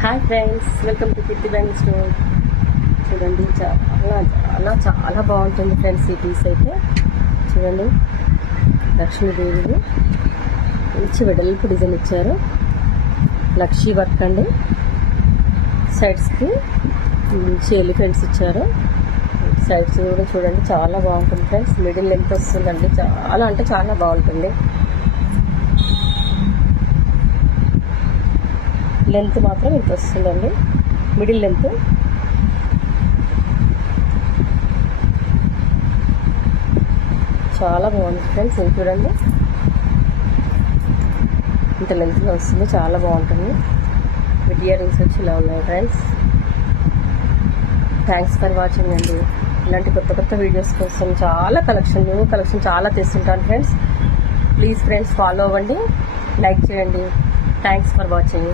Hi friends, welcome to Keerthi bangle store. చూడండి, చాలా చాలా చాలా బాగుంటుంది ఫ్రెండ్స్. ఈ పీస్ అయితే చూడండి, లక్ష్మీదేవిది మంచి వెడల్పు డిజైన్ ఇచ్చారు. లక్షీ వర్క్ అండి. సైడ్స్కి మంచి ఎలిఫెంట్స్ ఇచ్చారు. సైడ్స్ కూడా చూడండి, చాలా బాగుంటుంది ఫ్రెండ్స్. మిడిల్ లెంత్ వస్తుందండి, చాలా అంటే చాలా బాగుంటుంది. లెంత్ మాత్రం ఇంత వస్తుందండి, మిడిల్ లెంత్. చాలా బాగుంది ఫ్రెండ్స్. ఇది చూడండి, ఇంత లెంత్లో వస్తుంది, చాలా బాగుంటుంది. విత్ ఇయర్ రింగ్స్ వచ్చి ఇలా ఉన్నాయి ఫ్రెండ్స్. థ్యాంక్స్ ఫర్ వాచింగ్ అండి. ఇలాంటి కొత్త కొత్త వీడియోస్ కోసం చాలా న్యూ కలెక్షన్ చాలా తెస్తుంటాను ఫ్రెండ్స్. ప్లీజ్ ఫ్రెండ్స్, ఫాలో అవ్వండి, లైక్ చేయండి. Thanks for watching.